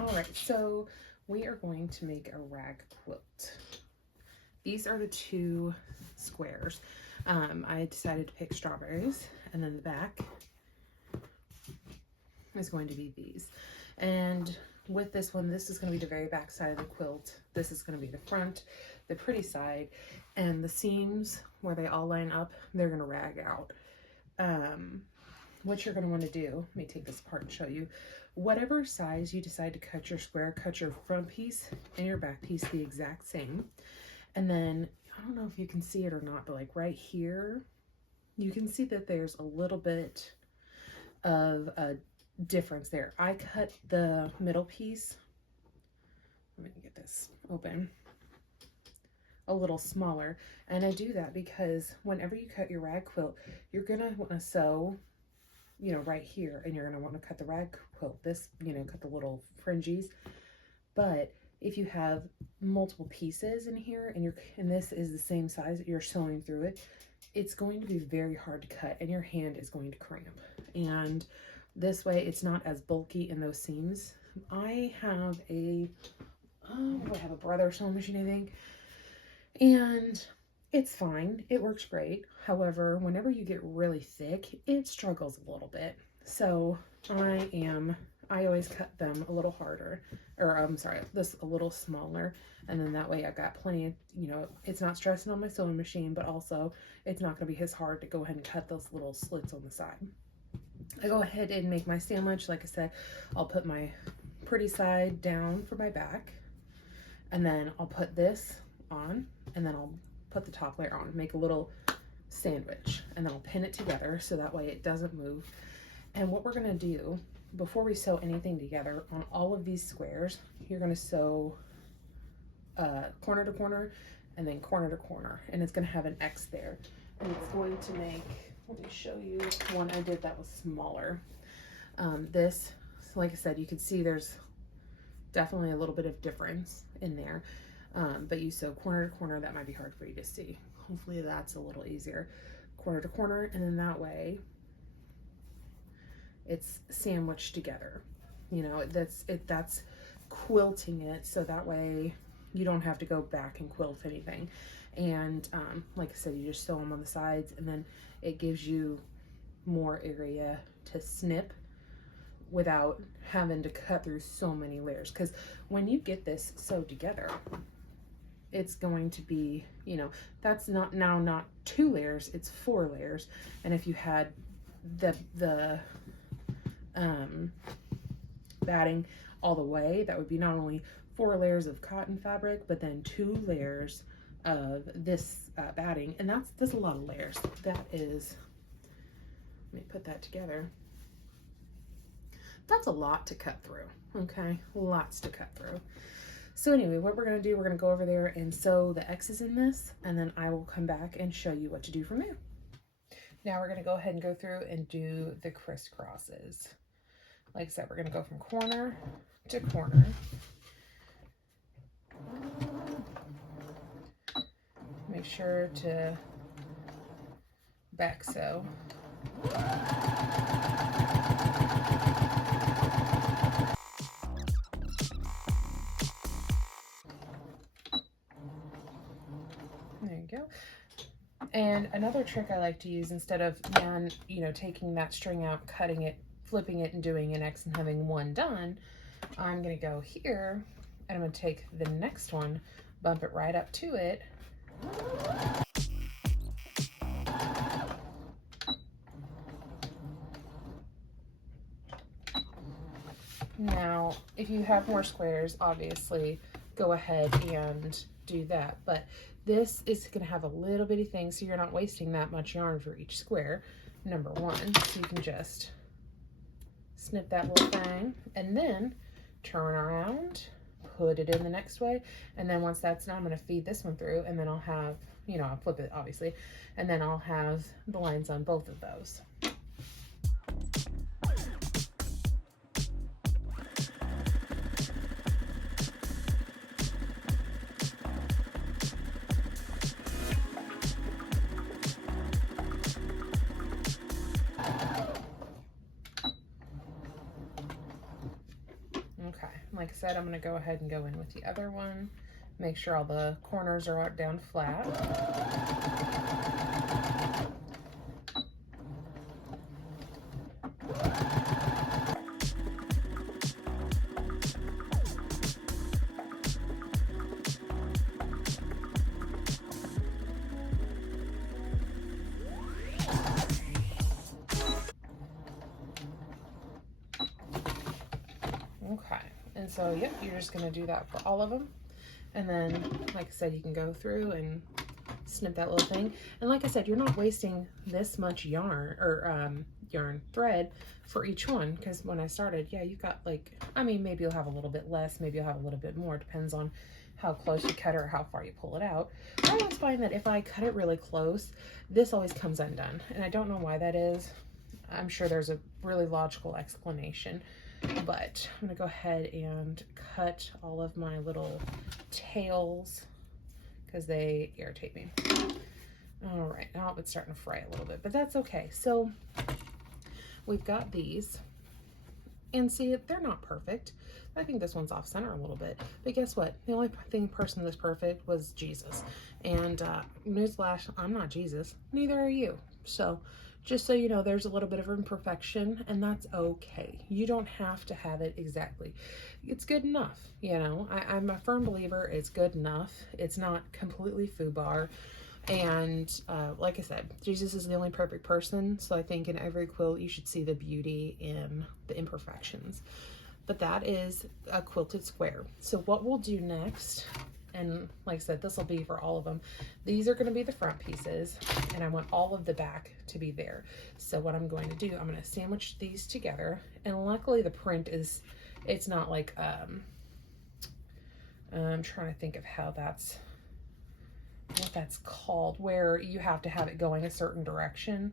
All right, so we are going to make a rag quilt. These are the two squares. I decided to pick strawberries, and then the back is going to be these. And with this one, this is going to be the very back side of the quilt. This is going to be the front, the pretty side, and the seams where they all line up, they're going to rag out. What you're going to want to do, let me take this apart and show you. Whatever size you decide to cut your square, cut your front piece and your back piece the exact same. And then, I don't know if you can see it or not, but like right here, you can see that there's a little bit of a difference there. I cut the middle piece, let me get this open, a little smaller. And I do that because whenever you cut your rag quilt, you're going to want to sew, you know, right here, and you're going to want to cut the rag quilt, this, you know, cut the little fringes. But if you have multiple pieces in here and this is the same size that you're sewing through it, it's going to be very hard to cut and your hand is going to cramp. And this way it's not as bulky in those seams. I have a brother sewing machine, I think, and it's fine. It works great. However, whenever you get really thick, it struggles a little bit. So I always cut them a little harder, or I'm sorry, this a little smaller. And then that way I've got plenty of, you know, it's not stressing on my sewing machine, but also it's not going to be as hard to go ahead and cut those little slits on the side. I go ahead and make my sandwich. Like I said, I'll put my pretty side down for my back, and then I'll put this on, and then I'll put the top layer on, make a little sandwich, and then I'll pin it together so that way it doesn't move. And what we're going to do before we sew anything together on all of these squares, you're going to sew corner to corner and then corner to corner, and it's going to have an X there, and it's going to make, let me show you one I did that was smaller. This, so like I said, you can see there's definitely a little bit of difference in there. But you sew corner to corner, that might be hard for you to see. Hopefully that's a little easier. Corner to corner, and then that way it's sandwiched together. You know, that's quilting it, so that way you don't have to go back and quilt anything. And like I said, you just sew them on the sides, and then it gives you more area to snip without having to cut through so many layers. Because when you get this sewed together, it's going to be, you know, that's not 2 layers, it's 4 layers. And if you had the batting all the way, that would be not only 4 layers of cotton fabric, but then 2 layers of this batting, and that's a lot of layers. That is, let me put that together. That's a lot to cut through. Okay, lots to cut through. So anyway, what we're going to do, we're going to go over there and sew the X's in this, and then I will come back and show you what to do from there. Now we're going to go ahead and go through and do the crisscrosses. Like I said, we're going to go from corner to corner. Make sure to back sew. There you go. And another trick I like to use, instead of taking that string out, cutting it, flipping it, and doing an X and having one done, I'm going to go here and I'm going to take the next one, bump it right up to it. Now, if you have more squares, obviously go ahead and do that, but this is going to have a little bitty thing, so you're not wasting that much yarn for each square, number one. So you can just snip that little thing and then turn around, put it in the next way, and then once that's done, I'm going to feed this one through, and then I'll have, I'll flip it obviously, and then I'll have the lines on both of those. Okay, like I said, I'm going to go ahead and go in with the other one. Make sure all the corners are down flat. Okay, and so, yep, you're just going to do that for all of them. And then, like I said, you can go through and snip that little thing. And like I said, you're not wasting this much yarn or yarn thread for each one, because when I started, yeah, you've got like, I mean, maybe you'll have a little bit less, maybe you'll have a little bit more, depends on how close you cut it or how far you pull it out. I always find that if I cut it really close, this always comes undone, and I don't know why that is. I'm sure there's a really logical explanation, but I'm gonna go ahead and cut all of my little tails because they irritate me. All right, now it's starting to fray a little bit, but that's okay. So we've got these, and see, they're not perfect. I think this one's off center a little bit, but guess what? The only person that's perfect was Jesus. And newsflash, I'm not Jesus, neither are you. So just so you know, there's a little bit of imperfection, and that's okay. You don't have to have it exactly. It's good enough, you know. I'm a firm believer it's good enough. It's not completely foobar. And like I said, Jesus is the only perfect person, so I think in every quilt you should see the beauty in the imperfections. But that is a quilted square. So what we'll do next, and like I said, this will be for all of them. These are going to be the front pieces, and I want all of the back to be there. So what I'm going to do, I'm going to sandwich these together, and luckily the print is, it's not like, I'm trying to think of how that's, what that's called, where you have to have it going a certain direction.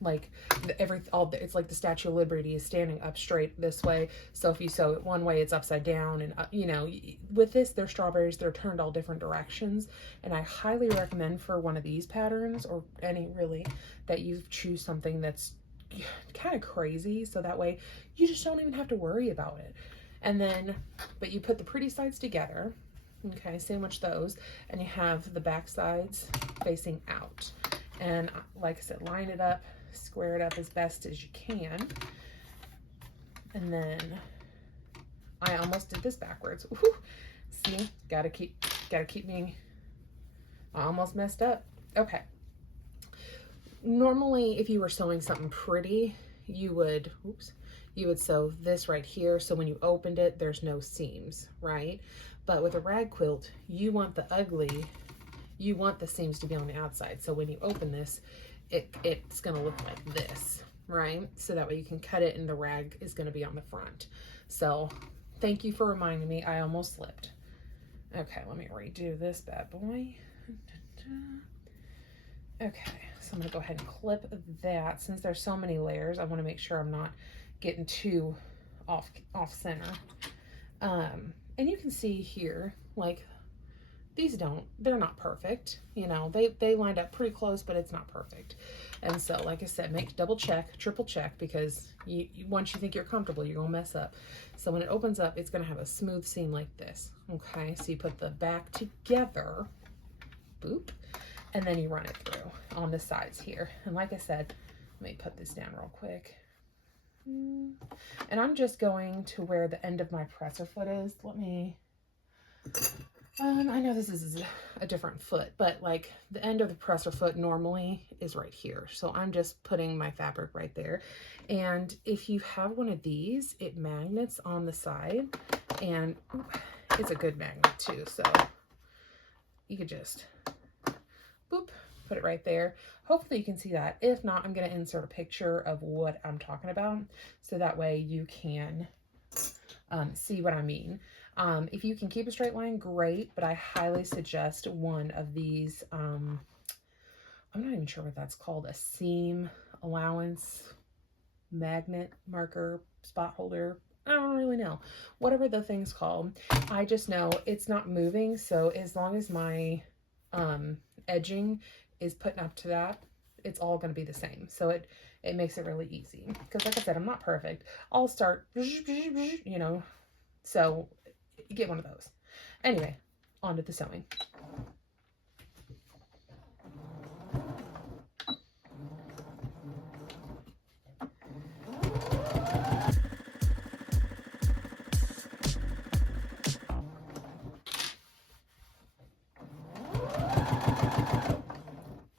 Like it's like the Statue of Liberty is standing up straight this way. So if you sew it one way, it's upside down. And you know, with this, they're strawberries, they're turned all different directions. And I highly recommend for one of these patterns, or any really, that you choose something that's kind of crazy. So that way you just don't even have to worry about it. And then, but you put the pretty sides together. Okay, sandwich those, and you have the back sides facing out. And like I said, line it up, square it up as best as you can. And then I almost did this backwards. Woo-hoo. See, gotta keep me, I almost messed up. Okay. Normally, if you were sewing something pretty, you would, you would sew this right here. So when you opened it, there's no seams, right? But with a rag quilt, you want the ugly, you want the seams to be on the outside. So when you open this, it's gonna look like this, right? So that way you can cut it and the rag is gonna be on the front. So thank you for reminding me, I almost slipped. Okay, let me redo this bad boy. Okay, so I'm gonna go ahead and clip that. Since there's so many layers, I wanna make sure I'm not getting too off center. And you can see here, like, they're not perfect, you know, they lined up pretty close, but it's not perfect. And so, like I said, double check, triple check, because once you think you're comfortable, you're gonna mess up. So when it opens up, it's gonna have a smooth seam like this. Okay, so you put the back together, boop, and then you run it through on the sides here. And like I said, let me put this down real quick. And I'm just going to where the end of my presser foot is. Let me, I know this is a different foot, but like the end of the presser foot normally is right here. So I'm just putting my fabric right there. And if you have one of these, it magnets on the side, and it's a good magnet too. So you could just, boop, put it right there. Hopefully you can see that. If not, I'm going to insert a picture of what I'm talking about, so that way you can see what I mean. If you can keep a straight line, great, but I highly suggest one of these, I'm not even sure what that's called, a seam allowance magnet marker spot holder. I don't really know. Whatever the thing's called. I just know it's not moving, so as long as my edging is putting up to that, it's all going to be the same. So it makes it really easy. Because like I said, I'm not perfect. I'll start, you know, So get one of those. Anyway, on to the sewing.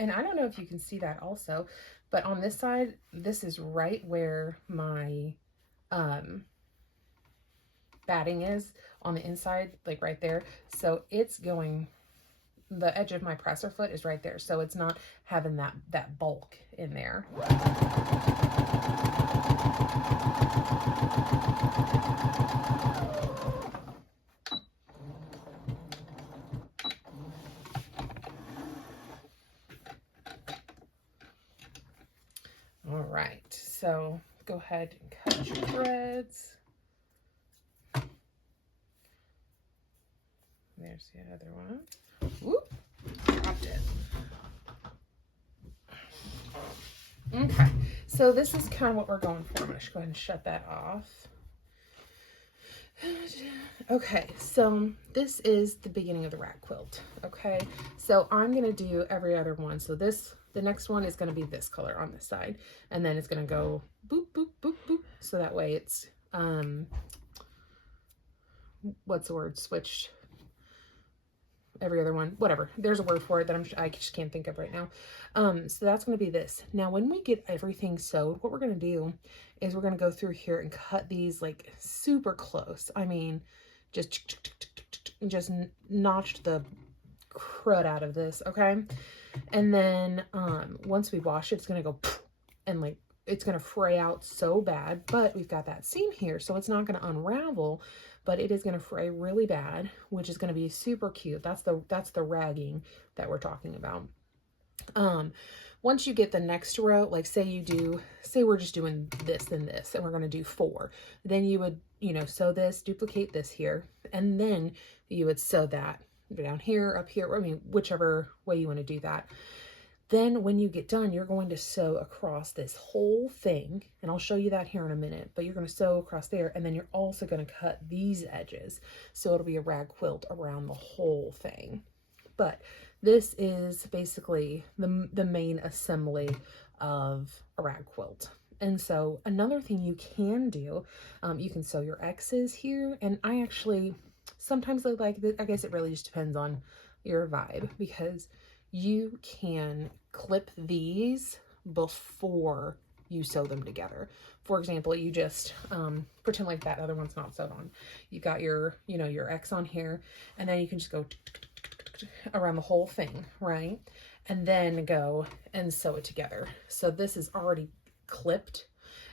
And I don't know if you can see that also, but on this side, this is right where my batting is on the inside, like right there. So it's going, the edge of my presser foot is right there. So it's not having that bulk in there. All right, so go ahead and cut your threads. There's the other one. Whoop, dropped it. Okay, so this is kind of what we're going for. I'm going to go ahead and shut that off. Okay, so this is the beginning of the rag quilt. Okay, so I'm going to do every other one. So this, the next one is going to be this color on this side, and then it's going to go boop, boop, boop, boop. So that way it's, what's the word? Switched. Every other one, whatever. There's a word for it that I just can't think of right now. So that's going to be this. Now, when we get everything sewed, what we're going to do is we're going to go through here and cut these like super close. I mean, just notch the crud out of this, okay? And then once we wash it, it's going to go and like it's going to fray out so bad, but we've got that seam here, so it's not going to unravel, but it is going to fray really bad, which is going to be super cute. That's the ragging that we're talking about. Once you get the next row, like say we're just doing this and this, and we're going to do 4, then you would, sew this, duplicate this here, and then you would sew that down here, up here, I mean, whichever way you want to do that. Then when you get done, you're going to sew across this whole thing, and I'll show you that here in a minute, but you're going to sew across there, and then you're also going to cut these edges. So it'll be a rag quilt around the whole thing. But this is basically the main assembly of a rag quilt. And so another thing you can do, you can sew your X's here, and I actually, sometimes I like this, I guess it really just depends on your vibe, because you can clip these before you sew them together. For example, you just pretend like that other one's not sewed on. You got your, your X on here, and then you can just go around the whole thing, right? And then go and sew it together. So this is already clipped,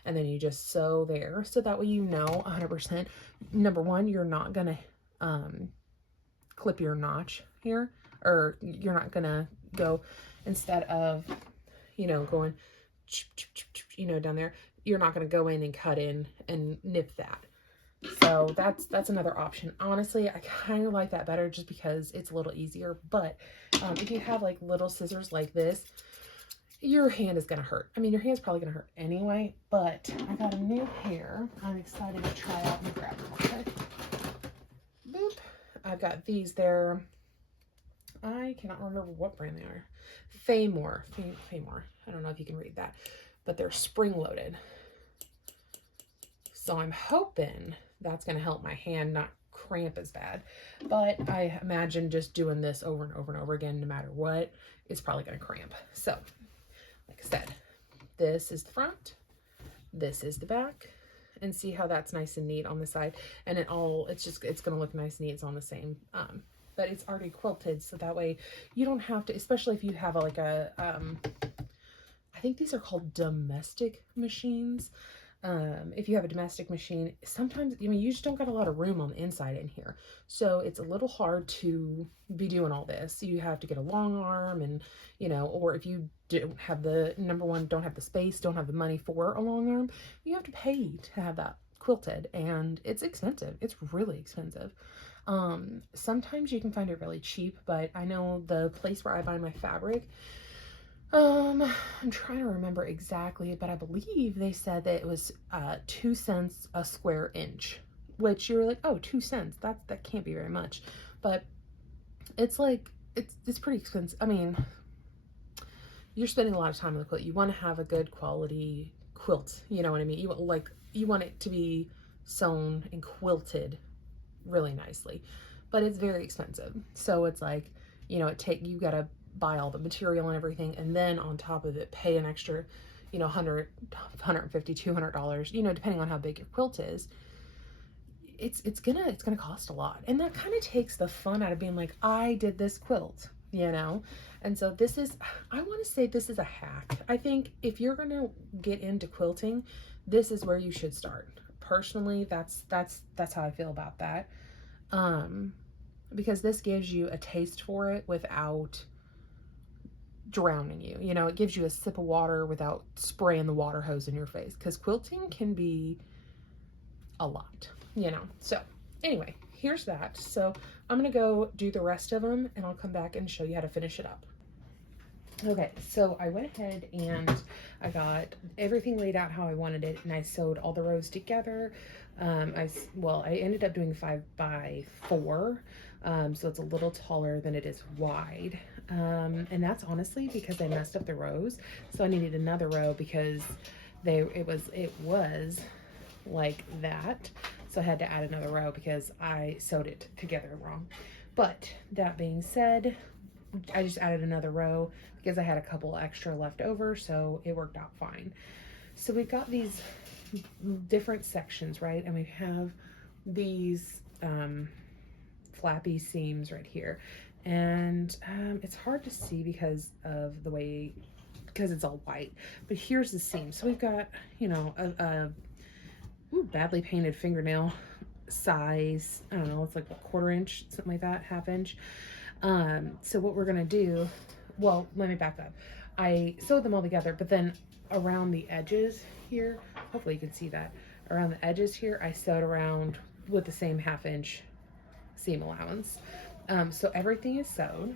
and then you just sew there. So that way 100%. Number one, you're not gonna clip your notch here, or you're not gonna go, instead of going down there, you're not gonna go in and cut in and nip that. So that's another option. Honestly, I kind of like that better just because it's a little easier. But if you have like little scissors like this, your hand is gonna hurt. I mean, your hand's probably gonna hurt anyway, but I got a new pair I'm excited to try out and grab them. Okay, boop. I've got these there. I cannot remember what brand they are. Famore. I don't know if you can read that, but they're spring-loaded. So I'm hoping that's going to help my hand not cramp as bad. But I imagine just doing this over and over and over again, no matter what, it's probably going to cramp. So, like I said, this is the front, this is the back, and see how that's nice and neat on the side. And it's going to look nice and neat. It's on the same, but it's already quilted, so that way you don't have to, especially if you have I think these are called domestic machines. If you have a domestic machine, sometimes, you just don't got a lot of room on the inside in here. So it's a little hard to be doing all this. You have to get a long arm, and, or if you don't have don't have the space, don't have the money for a long arm, you have to pay to have that quilted, and it's expensive. It's really expensive. Sometimes you can find it really cheap, but I know the place where I buy my fabric, I'm trying to remember exactly, but I believe they said that it was 2 cents a square inch which you're like, oh, 2 cents. That can't be very much. But it's like, it's pretty expensive. I mean, you're spending a lot of time on the quilt. You want to have a good quality quilt. You know what I mean? You want it to be sewn and quilted really nicely, but it's very expensive. So it's like, you know, you gotta buy all the material and everything, and then on top of it, pay an extra, you know, $100, $150, $200, you know, depending on how big your quilt is. It's gonna cost a lot, and that kind of takes the fun out of being like, I did this quilt, you know. And so this is, I want to say this is a hack. I think if you're gonna get into quilting, this is where you should start. Personally, that's how I feel about that. Because this gives you a taste for it without drowning you. You know, it gives you a sip of water without spraying the water hose in your face, because quilting can be a lot, you know. So anyway, here's that. So I'm gonna go do the rest of them, and I'll come back and show you how to finish it up. Okay, so I went ahead and I got everything laid out how I wanted it, and I sewed all the rows together. I ended up doing 5 by 4, so it's a little taller than it is wide. And that's honestly because I messed up the rows, so I needed another row because it was like that. So I had to add another row because I sewed it together wrong. But that being said, I just added another row because I had a couple extra left over, so it worked out fine. So we've got these different sections, right? And we have these flappy seams right here. And it's hard to see because of the way, because it's all white. But here's the seam. So we've got, you know, a badly painted fingernail size. I don't know, it's like a 1/4 inch, something like that, 1/2 inch. So what we're gonna do, well, let me back up. I sewed them all together, but then around the edges here, hopefully you can see that, around the edges here, I sewed around with the same 1/2 inch seam allowance. So everything is sewed.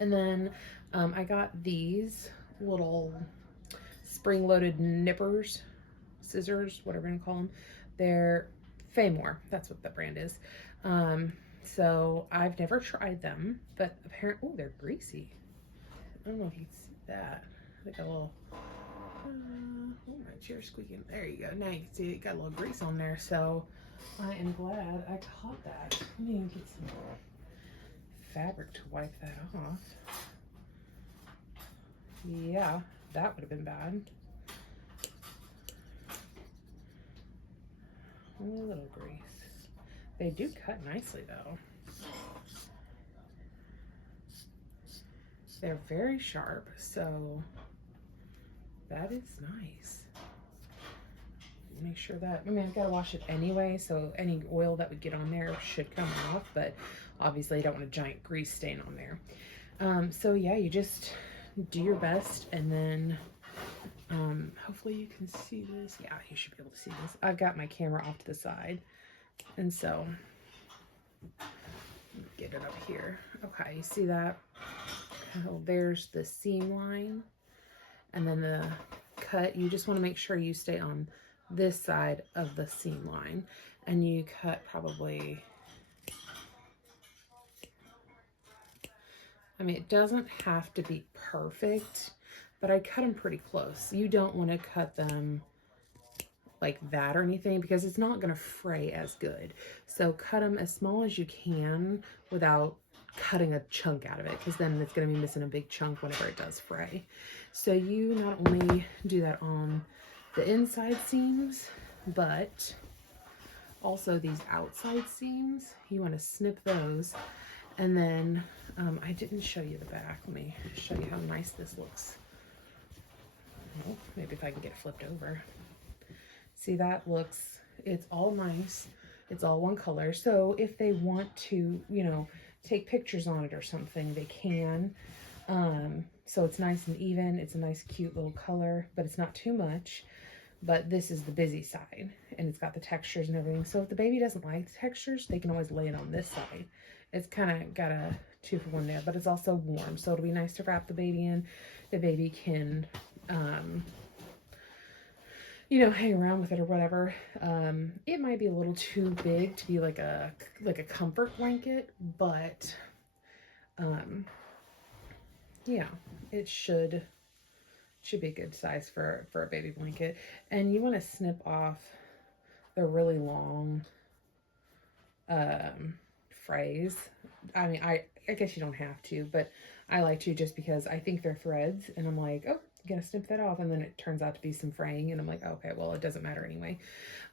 And then I got these little spring-loaded nippers, scissors, whatever you call them. They're Famore, that's what the brand is. So I've never tried them, but apparently, oh, they're greasy. I don't know if you can see that. Like a little, oh, my chair's squeaking. There you go. Now you can see it got a little grease on there. So I am glad I caught that. Let me get some fabric to wipe that off. Yeah, that would have been bad. Only a little grease. They do cut nicely though. They're very sharp, so that is nice. Make sure that, I mean, I've got to wash it anyway, so any oil that would get on there should come off, but obviously I don't want a giant grease stain on there. So yeah, you just do your best, and then hopefully you can see this. Yeah, you should be able to see this. I've got my camera off to the side, and so get it up here. Okay, you see that? Oh, there's the seam line, and then the cut. You just want to make sure you stay on this side of the seam line, and you cut probably, I mean, it doesn't have to be perfect, but I cut them pretty close. You don't want to cut them like that or anything, because it's not going to fray as good. So cut them as small as you can without cutting a chunk out of it, because then it's going to be missing a big chunk whenever it does fray. So you not only do that on the inside seams, but also these outside seams. You want to snip those. And then I didn't show you the back. Let me show you how nice this looks. Oh, maybe if I can get it flipped over. See, that looks, it's all nice. It's all one color. So if they want to, you know, take pictures on it or something, they can. So it's nice and even. It's a nice, cute little color, but it's not too much. But this is the busy side, and it's got the textures and everything. So if the baby doesn't like the textures, they can always lay it on this side. It's kind of got a 2-for-1 there, but it's also warm, so it'll be nice to wrap the baby in. The baby can you know, hang around with it or whatever. It might be a little too big to be like a comfort blanket, but yeah, it should be a good size for a baby blanket. And you want to snip off the really long frays. I mean, I guess you don't have to, but I like to just because I think they're threads, and I'm like, oh, I'm gonna snip that off, and then it turns out to be some fraying, and I'm like, okay, well, it doesn't matter anyway.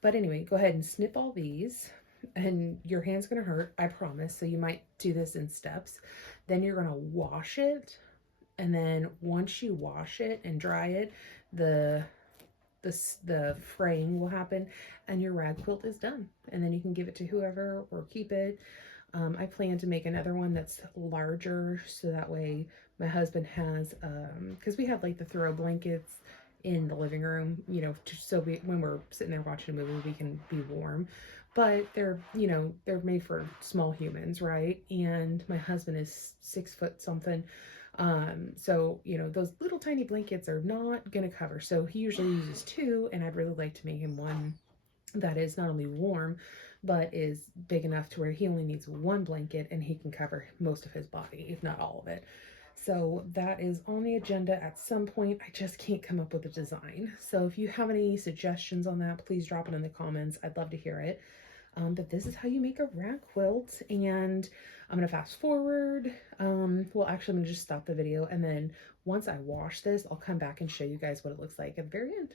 But anyway, go ahead and snip all these, and your hand's gonna hurt, I promise. So you might do this in steps. Then you're gonna wash it, and then once you wash it and dry it, the the fraying will happen and your rag quilt is done, and then you can give it to whoever or keep it. I plan to make another one that's larger so that way my husband has because we have like the throw blankets in the living room, you know, so when we're sitting there watching a movie we can be warm, but they're, you know, they're made for small humans, right? And my husband is 6 foot something. So, you know, those little tiny blankets are not going to cover. So he usually uses two, and I'd really like to make him one that is not only warm, but is big enough to where he only needs one blanket and he can cover most of his body, if not all of it. So that is on the agenda at some point. I just can't come up with a design. So if you have any suggestions on that, please drop it in the comments. I'd love to hear it. But this is how you make a rag quilt, and I'm gonna fast forward. Well, actually, I'm gonna just stop the video, and then once I wash this, I'll come back and show you guys what it looks like at the very end.